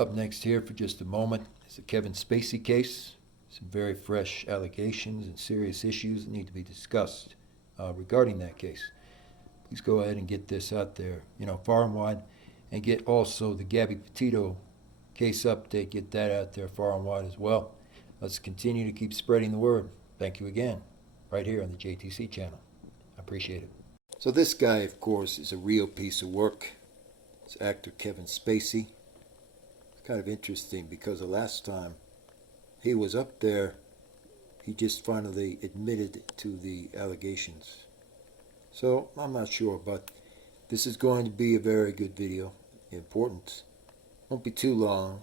Up next here for just a moment is the Kevin Spacey case. Some very fresh allegations and serious issues that need to be discussed regarding that case. Please go ahead and get this out there, far and wide, and get also the Gabby Petito case update, get that out there far and wide as well. Let's continue to keep spreading the word. Thank you again, right here on the JTC channel. I appreciate it. So this guy, of course, is a real piece of work. It's actor Kevin Spacey. It's kind of interesting because the last time he was up there, he just finally admitted to the allegations. So I'm not sure, but this is going to be a very good video. Important. Won't be too long.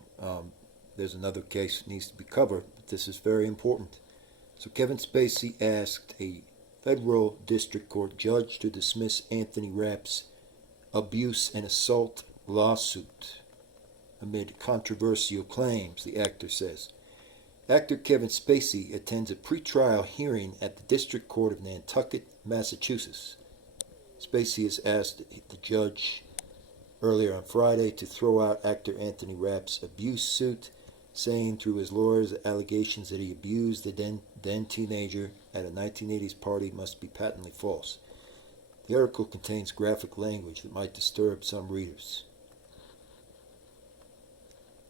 There's another case that needs to be covered, but this is very important. So Kevin Spacey asked a federal district court judge to dismiss Anthony Rapp's abuse and assault lawsuit amid controversial claims, the actor says. Actor Kevin Spacey attends a pretrial hearing at the District Court of Nantucket, Massachusetts. Spacey has asked the judge earlier on Friday to throw out actor Anthony Rapp's abuse suit, saying through his lawyers the allegations that he abused the then teenager at a 1980s party must be patently false. The article contains graphic language that might disturb some readers.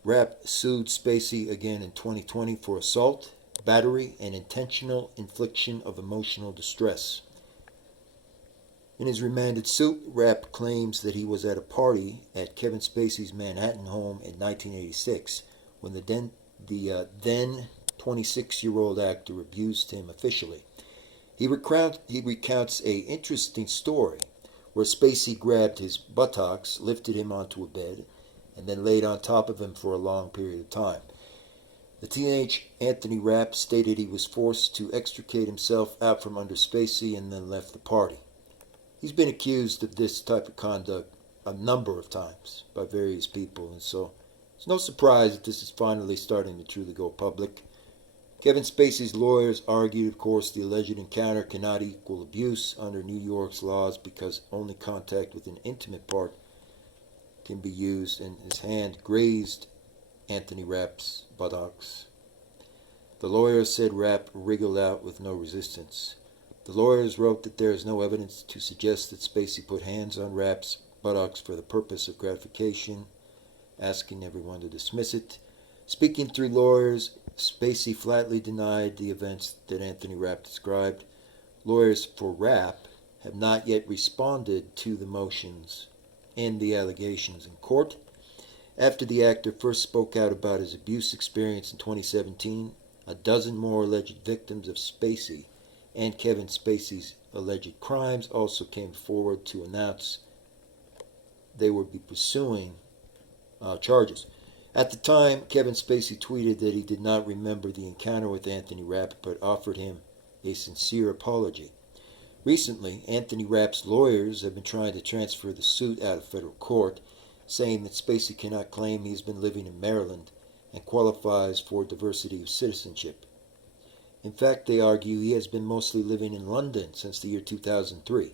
Rapp sued Spacey again in 2020 for assault, battery, and intentional infliction of emotional distress. In his remanded suit, Rapp claims that he was at a party at Kevin Spacey's Manhattan home in 1986 when the then 26-year-old actor abused him officially. He recounts an interesting story where Spacey grabbed his buttocks, lifted him onto a bed, and then laid on top of him for a long period of time. The teenage Anthony Rapp stated he was forced to extricate himself out from under Spacey and then left the party. He's been accused of this type of conduct a number of times by various people, and so it's no surprise that this is finally starting to truly go public. Kevin Spacey's lawyers argued, of course, the alleged encounter cannot equal abuse under New York's laws because only contact with an intimate part can be used, and his hand grazed Anthony Rapp's buttocks. The lawyers said Rapp wriggled out with no resistance. The lawyers wrote that there is no evidence to suggest that Spacey put hands on Rapp's buttocks for the purpose of gratification, asking everyone to dismiss it. Speaking through lawyers, Spacey flatly denied the events that Anthony Rapp described. Lawyers for Rapp have not yet responded to the motions and the allegations in court. After the actor first spoke out about his abuse experience in 2017, a dozen more alleged victims of Spacey and Kevin Spacey's alleged crimes also came forward to announce they would be pursuing charges. At the time, Kevin Spacey tweeted that he did not remember the encounter with Anthony Rapp, but offered him a sincere apology. Recently, Anthony Rapp's lawyers have been trying to transfer the suit out of federal court, saying that Spacey cannot claim he has been living in Maryland and qualifies for diversity of citizenship. In fact, they argue he has been mostly living in London since the year 2003.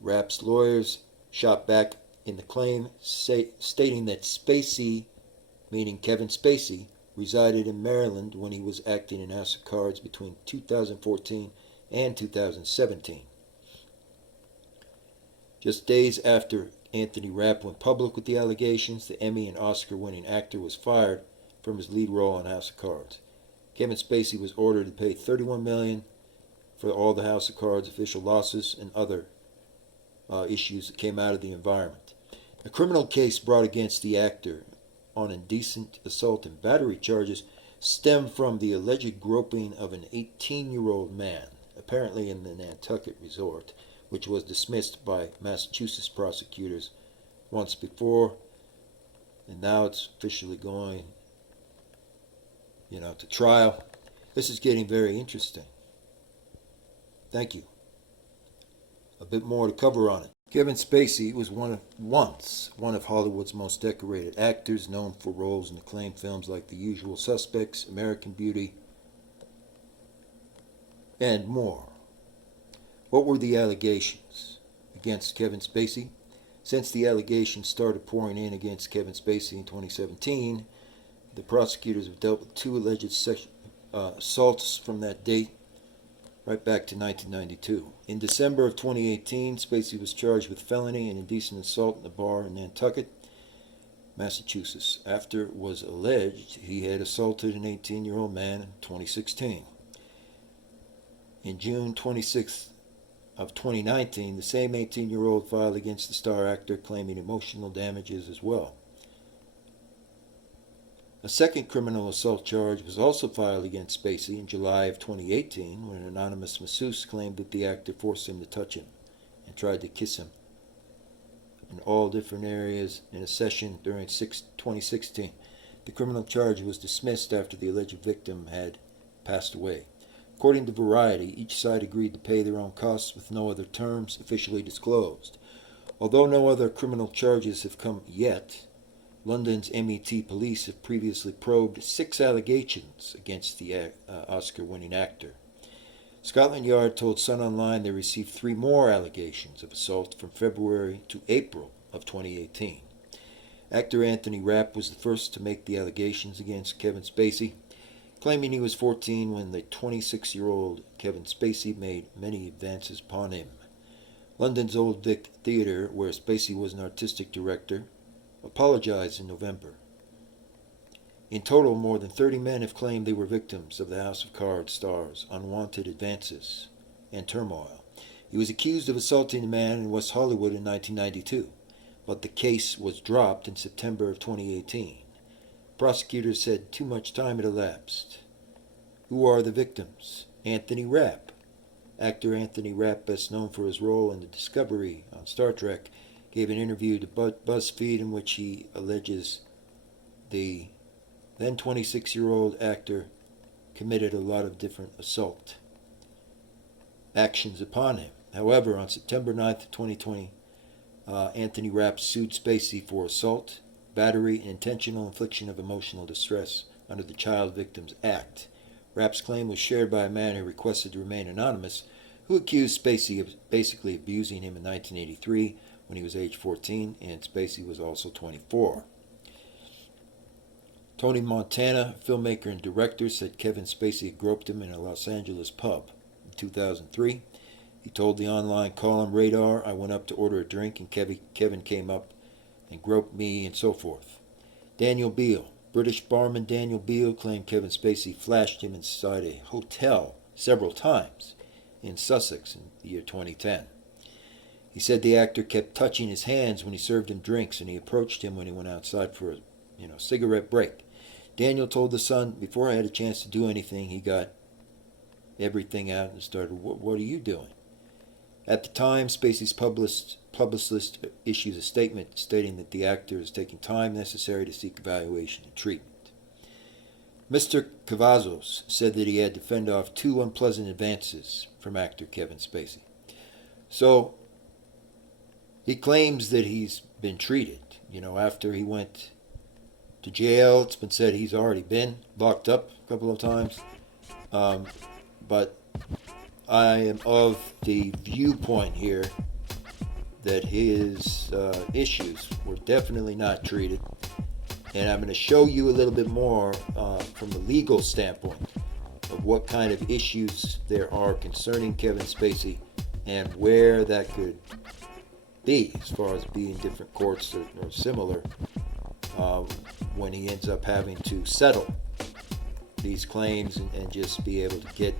Rapp's lawyers shot back in the claim, stating that Spacey, meaning Kevin Spacey, resided in Maryland when he was acting in House of Cards between 2014 and 2017. Just days after Anthony Rapp went public with the allegations, the Emmy and Oscar-winning actor was fired from his lead role on House of Cards. Kevin Spacey was ordered to pay $31 million for all the House of Cards official losses and other issues that came out of the environment. A criminal case brought against the actor on indecent assault and battery charges stemmed from the alleged groping of an 18-year-old man, apparently in the Nantucket resort, which was dismissed by Massachusetts prosecutors once before, and now it's officially going, to trial. This is getting very interesting. Thank you. A bit more to cover on it. Kevin Spacey was once one of Hollywood's most decorated actors, known for roles in acclaimed films like The Usual Suspects, American Beauty, and more. What were the allegations against Kevin Spacey? Since the allegations started pouring in against Kevin Spacey in 2017, the prosecutors have dealt with two alleged assaults from that date right back to 1992. In December of 2018, Spacey was charged with felony and indecent assault in a bar in Nantucket, Massachusetts, after it was alleged he had assaulted an 18-year-old man in 2016. In June 26th of 2019, the same 18-year-old filed against the star actor claiming emotional damages as well. A second criminal assault charge was also filed against Spacey in July of 2018 when an anonymous masseuse claimed that the actor forced him to touch him and tried to kiss him in all different areas in a session during 2016. The criminal charge was dismissed after the alleged victim had passed away. According to Variety, each side agreed to pay their own costs with no other terms officially disclosed. Although no other criminal charges have come yet, London's MET police have previously probed 6 allegations against the Oscar-winning actor. Scotland Yard told Sun Online they received 3 more allegations of assault from February to April of 2018. Actor Anthony Rapp was the first to make the allegations against Kevin Spacey, claiming he was 14 when the 26-year-old Kevin Spacey made many advances upon him. London's Old Vic Theater, where Spacey was an artistic director, apologized in November. In total, more than 30 men have claimed they were victims of the House of Cards star's unwanted advances and turmoil. He was accused of assaulting a man in West Hollywood in 1992, but the case was dropped in September of 2018. Prosecutors said too much time had elapsed. Who are the victims? Anthony Rapp. Actor Anthony Rapp, best known for his role in the Discovery on Star Trek, gave an interview to BuzzFeed in which he alleges the then 26-year-old actor committed a lot of different assault actions upon him. However, on September 9th, 2020, Anthony Rapp sued Spacey for assault, battery, and intentional infliction of emotional distress under the Child Victims Act. Rapp's claim was shared by a man who requested to remain anonymous, who accused Spacey of basically abusing him in 1983 when he was age 14, and Spacey was also 24. Tony Montana, filmmaker and director, said Kevin Spacey had groped him in a Los Angeles pub. In 2003, he told the online column Radar, "I went up to order a drink and Kevin came up and groped me," and so forth. Daniel Beal, British barman Daniel Beal, claimed Kevin Spacey flashed him inside a hotel several times in Sussex in the year 2010. He said the actor kept touching his hands when he served him drinks, and he approached him when he went outside for a cigarette break. Daniel told The Sun, "Before I had a chance to do anything, he got everything out and started, 'What are you doing?' At the time, Spacey's publicist issues a statement stating that the actor is taking time necessary to seek evaluation and treatment. Mr. Cavazos said that he had to fend off 2 unpleasant advances from actor Kevin Spacey. So, he claims that he's been treated. After he went to jail, it's been said he's already been locked up a couple of times. But I am of the viewpoint here that his issues were definitely not treated. And I'm going to show you a little bit more from the legal standpoint of what kind of issues there are concerning Kevin Spacey and where that could be as far as being different courts or similar when he ends up having to settle these claims and just be able to get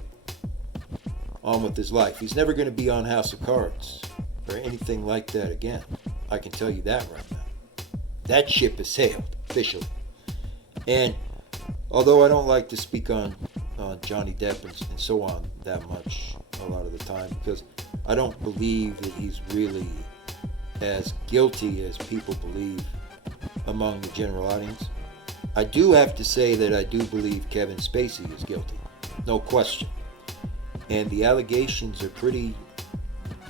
on with his life. He's never going to be on House of Cards or anything like that again. I can tell you that right now. That ship has sailed, officially. And although I don't like to speak on Johnny Depp and so on that much a lot of the time, because I don't believe that he's really as guilty as people believe among the general audience, I do have to say that I do believe Kevin Spacey is guilty. No question. And the allegations are pretty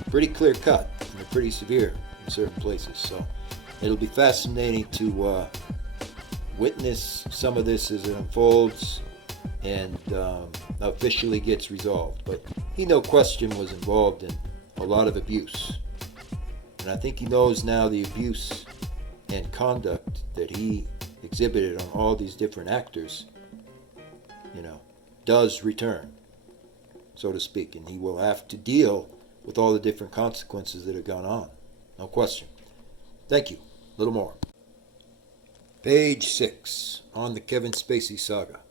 clear cut and they're pretty severe in certain places. So it'll be fascinating to witness some of this as it unfolds and officially gets resolved. But he, no question, was involved in a lot of abuse. And I think he knows now the abuse and conduct that he exhibited on all these different actors, does return, so to speak. And he will have to deal with all the different consequences that have gone on. No question. Thank you. A little more. Page 6, on the Kevin Spacey saga.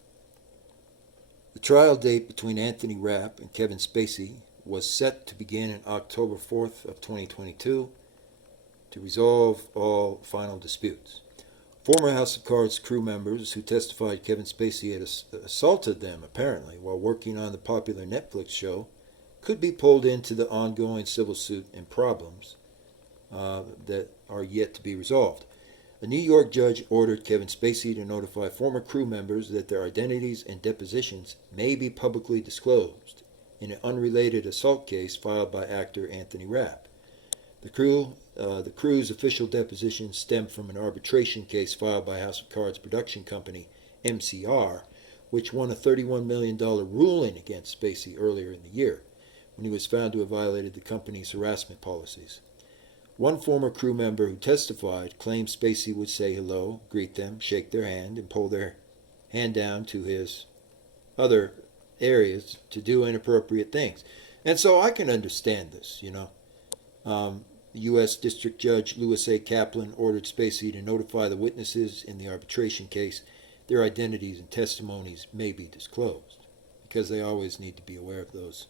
The trial date between Anthony Rapp and Kevin Spacey was set to begin on October 4th of 2022 to resolve all final disputes. Former House of Cards crew members who testified Kevin Spacey had assaulted them, apparently, while working on the popular Netflix show, could be pulled into the ongoing civil suit and problems that are yet to be resolved. A New York judge ordered Kevin Spacey to notify former crew members that their identities and depositions may be publicly disclosed in an unrelated assault case filed by actor Anthony Rapp. The crew's official depositions stem from an arbitration case filed by House of Cards production company MCR, which won a $31 million ruling against Spacey earlier in the year, when he was found to have violated the company's harassment policies. One former crew member who testified claimed Spacey would say hello, greet them, shake their hand, and pull their hand down to his other areas to do inappropriate things. And so I can understand this, U.S. District Judge Louis A. Kaplan ordered Spacey to notify the witnesses in the arbitration case their identities and testimonies may be disclosed, because they always need to be aware of those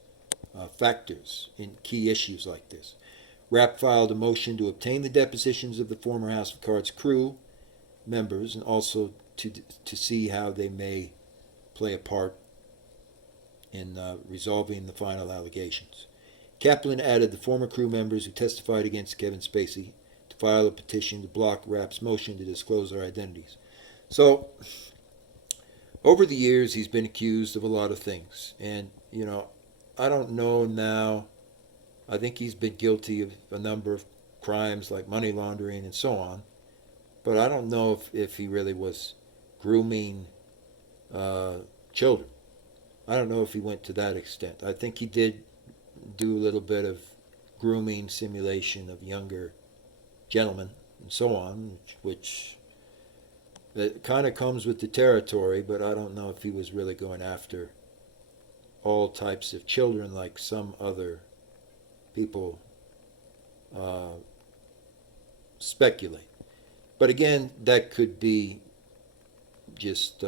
factors in key issues like this. Rapp filed a motion to obtain the depositions of the former House of Cards crew members and also to see how they may play a part in resolving the final allegations. Kaplan added the former crew members who testified against Kevin Spacey to file a petition to block Rapp's motion to disclose their identities. So, over the years, he's been accused of a lot of things. And, I don't know now. I think he's been guilty of a number of crimes like money laundering and so on. But I don't know if he really was grooming children. I don't know if he went to that extent. I think he did do a little bit of grooming simulation of younger gentlemen and so on, which that kind of comes with the territory, but I don't know if he was really going after all types of children like some other people speculate. But again, that could be just,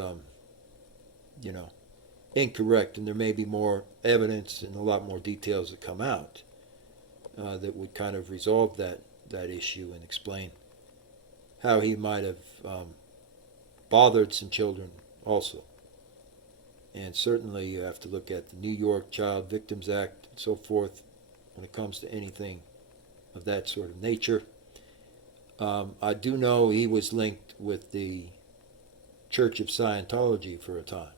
incorrect, and there may be more evidence and a lot more details that come out that would kind of resolve that issue and explain how he might have bothered some children also. And certainly you have to look at the New York Child Victims Act and so forth when it comes to anything of that sort of nature. I do know he was linked with the Church of Scientology for a time.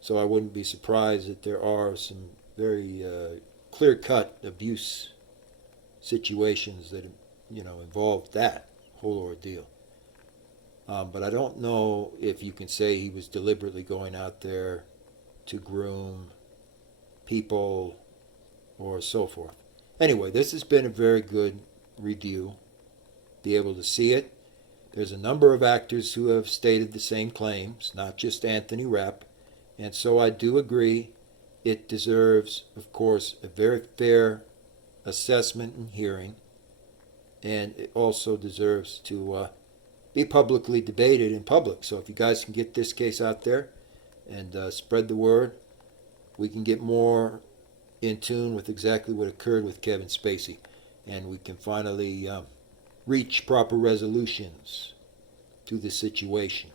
So I wouldn't be surprised that there are some very clear-cut abuse situations that, involved that whole ordeal. But I don't know if you can say he was deliberately going out there to groom people or so forth. Anyway, this has been a very good review. Be able to see it. There's a number of actors who have stated the same claims, not just Anthony Rapp. And so I do agree it deserves, of course, a very fair assessment and hearing. And it also deserves to be publicly debated in public. So if you guys can get this case out there and spread the word, we can get more in tune with exactly what occurred with Kevin Spacey. And we can finally reach proper resolutions to the situation.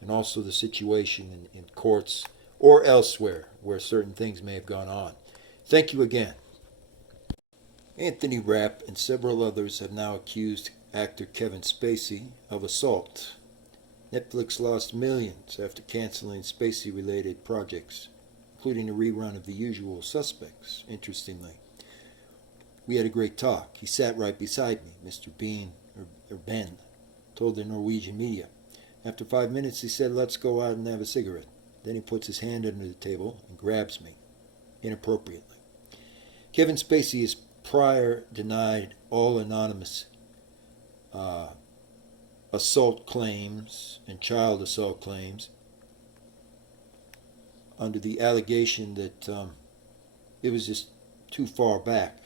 And also the situation in courts or elsewhere where certain things may have gone on. Thank you again. Anthony Rapp and several others have now accused actor Kevin Spacey of assault. Netflix lost millions after canceling Spacey-related projects, including a rerun of The Usual Suspects, interestingly. We had a great talk. He sat right beside me, Mr. Ben told the Norwegian media. After 5 minutes, he said, "Let's go out and have a cigarette." Then he puts his hand under the table and grabs me, inappropriately. Kevin Spacey is prior denied all anonymous assault claims and child assault claims under the allegation that it was just too far back.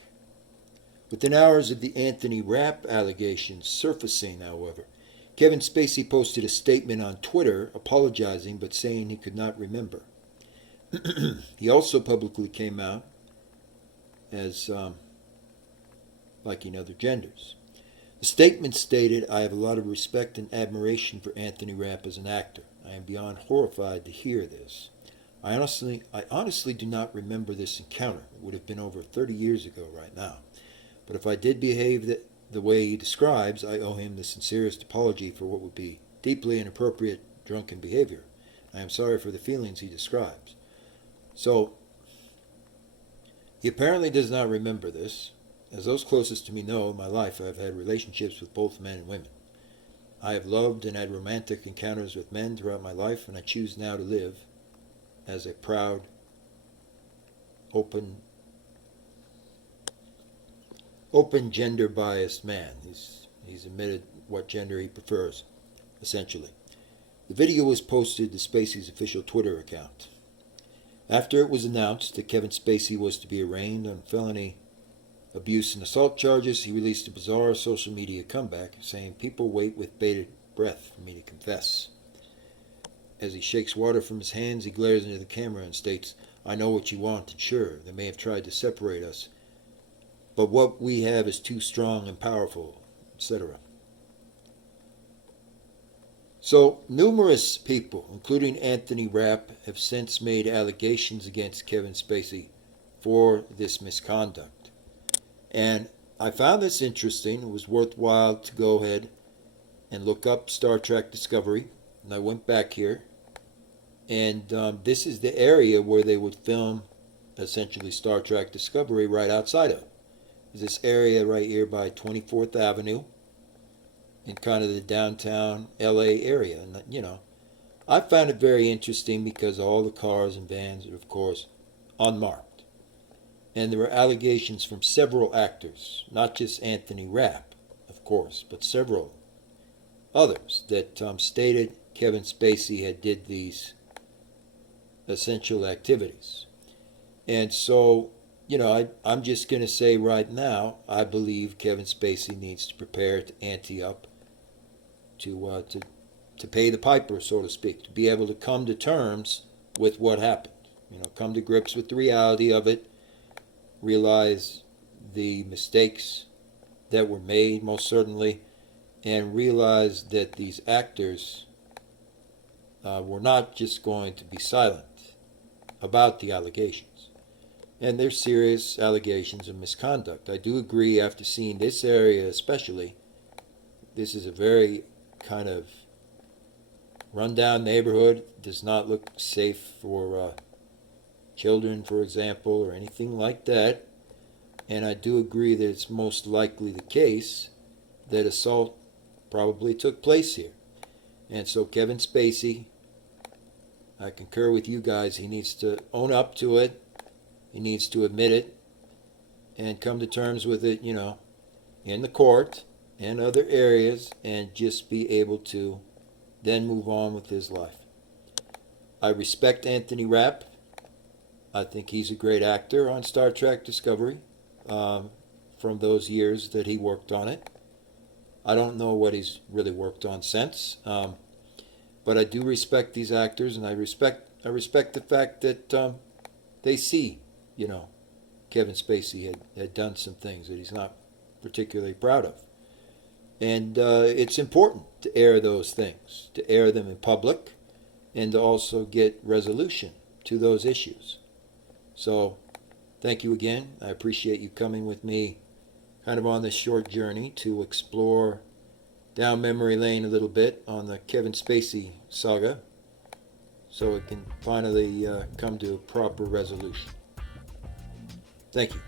Within hours of the Anthony Rapp allegations surfacing, however, Kevin Spacey posted a statement on Twitter apologizing but saying he could not remember. He also publicly came out as liking other genders. The statement stated, "I have a lot of respect and admiration for Anthony Rapp as an actor. I am beyond horrified to hear this. I honestly do not remember this encounter. It would have been over 30 years ago right now. But if I did behave the way he describes, I owe him the sincerest apology for what would be deeply inappropriate drunken behavior. I am sorry for the feelings he describes." So, he apparently does not remember this. As those closest to me know, in my life I have had relationships with both men and women. I have loved and had romantic encounters with men throughout my life, and I choose now to live as a proud, open gender-biased man. He's admitted what gender he prefers, essentially. The video was posted to Spacey's official Twitter account. After it was announced that Kevin Spacey was to be arraigned on felony abuse and assault charges, he released a bizarre social media comeback, saying, "People wait with bated breath for me to confess." As he shakes water from his hands, he glares into the camera and states, "I know what you want, and sure, they may have tried to separate us, but what we have is too strong and powerful," etc. So, numerous people, including Anthony Rapp, have since made allegations against Kevin Spacey for this misconduct. And I found this interesting. It was worthwhile to go ahead and look up Star Trek Discovery. And I went back here. And this is the area where they would film, essentially, Star Trek Discovery right outside of. This area right here by 24th Avenue in kind of the downtown LA area. And, you know, I found it very interesting because all the cars and vans are, of course, unmarked. And there were allegations from several actors, not just Anthony Rapp, of course, but several others that stated Kevin Spacey had did these essential activities. And so, you know, I'm just going to say right now, I believe Kevin Spacey needs to prepare to ante up to pay the piper, so to speak, to be able to come to terms with what happened. You know, come to grips with the reality of it, realize the mistakes that were made, most certainly, and realize that these actors were not just going to be silent about the allegations. And they're serious allegations of misconduct. I do agree, after seeing this area especially, this is a very kind of rundown neighborhood. It does not look safe for children, for example, or anything like that. And I do agree that it's most likely the case that assault probably took place here. And so Kevin Spacey, I concur with you guys, he needs to own up to it. He needs to admit it and come to terms with it, you know, in the court and other areas, and just be able to then move on with his life. I respect Anthony Rapp. I think he's a great actor on Star Trek Discovery from those years that he worked on it. I don't know what he's really worked on since, but I do respect these actors, and I respect the fact that they see, you know, Kevin Spacey had done some things that he's not particularly proud of. And it's important to air those things, to air them in public, and to also get resolution to those issues. So, thank you again. I appreciate you coming with me kind of on this short journey to explore down memory lane a little bit on the Kevin Spacey saga, so it can finally come to a proper resolution. Thank you.